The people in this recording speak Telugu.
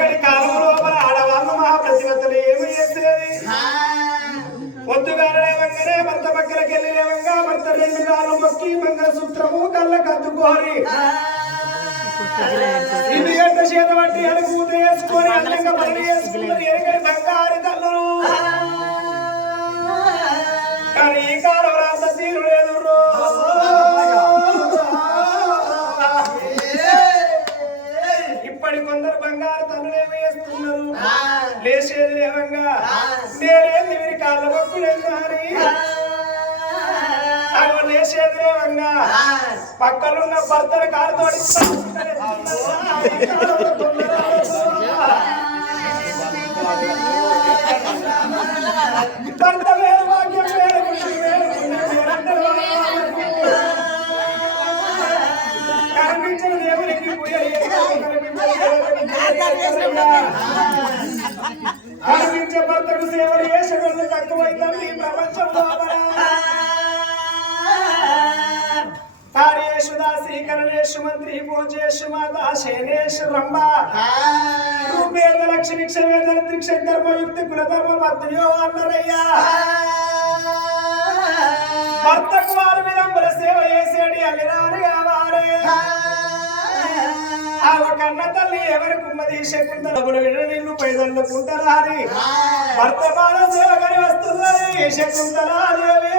ఎనకటి కాలం లోపల ఆడవాళ్ళు మహాప్రతివతలు ఏమి చేసేది పొద్దుగాల లేవంగానే భర్త పక్కలకి వెళ్ళి లేవంగా భర్త 2 కాళ్ళు మొక్కి మంగళసూత్రము కళ్ళకు అద్దుకోరి ఇంటి గంట చేత పట్టి అడుగుతూ వేసుకొని అందంగా పని చేసుకున్నది ఎనకటి బంగారు తల్లులు కానీ ఈ కాలం అంత తీరు లేదు ఇప్పటి కొందరు బంగారు తల్లులు ఏమి చేస్తున్నారు లేచేది లేవంగా నేనేంది వీరి కాళ్ళ మొక్కులేదని అవి లేచేది లేవంగా పక్కనున్న భర్తల కాలుతోడి భర్త వేరు భాగ్యం వేరు కనిపించిన దేవునికి కనిపించే భర్తకు సేవలు చేసేవాళ్ళు తక్కువైందని ప్రపంచంలో కార్యేషు దాసి కరణేషు మంత్రి పూజేషు మాత శేనేషు రంభ రూపేద లక్ష్మి క్షవేద త్రిక్ష ధర్మయుక్తి కులధర్మ మధ్యో అన్నరయ్యా భర్తకు వారు విలంబర సేవ చేసేది అల్లిరాని కావాలి ఆ కన్న తల్లి ఎవరికి ఉన్నది శకుంతలముడు నిన్ను పైదల్లుకుంటారా అని భర్త బాల సేవ కని వస్తుందని శకుంతలాదేవి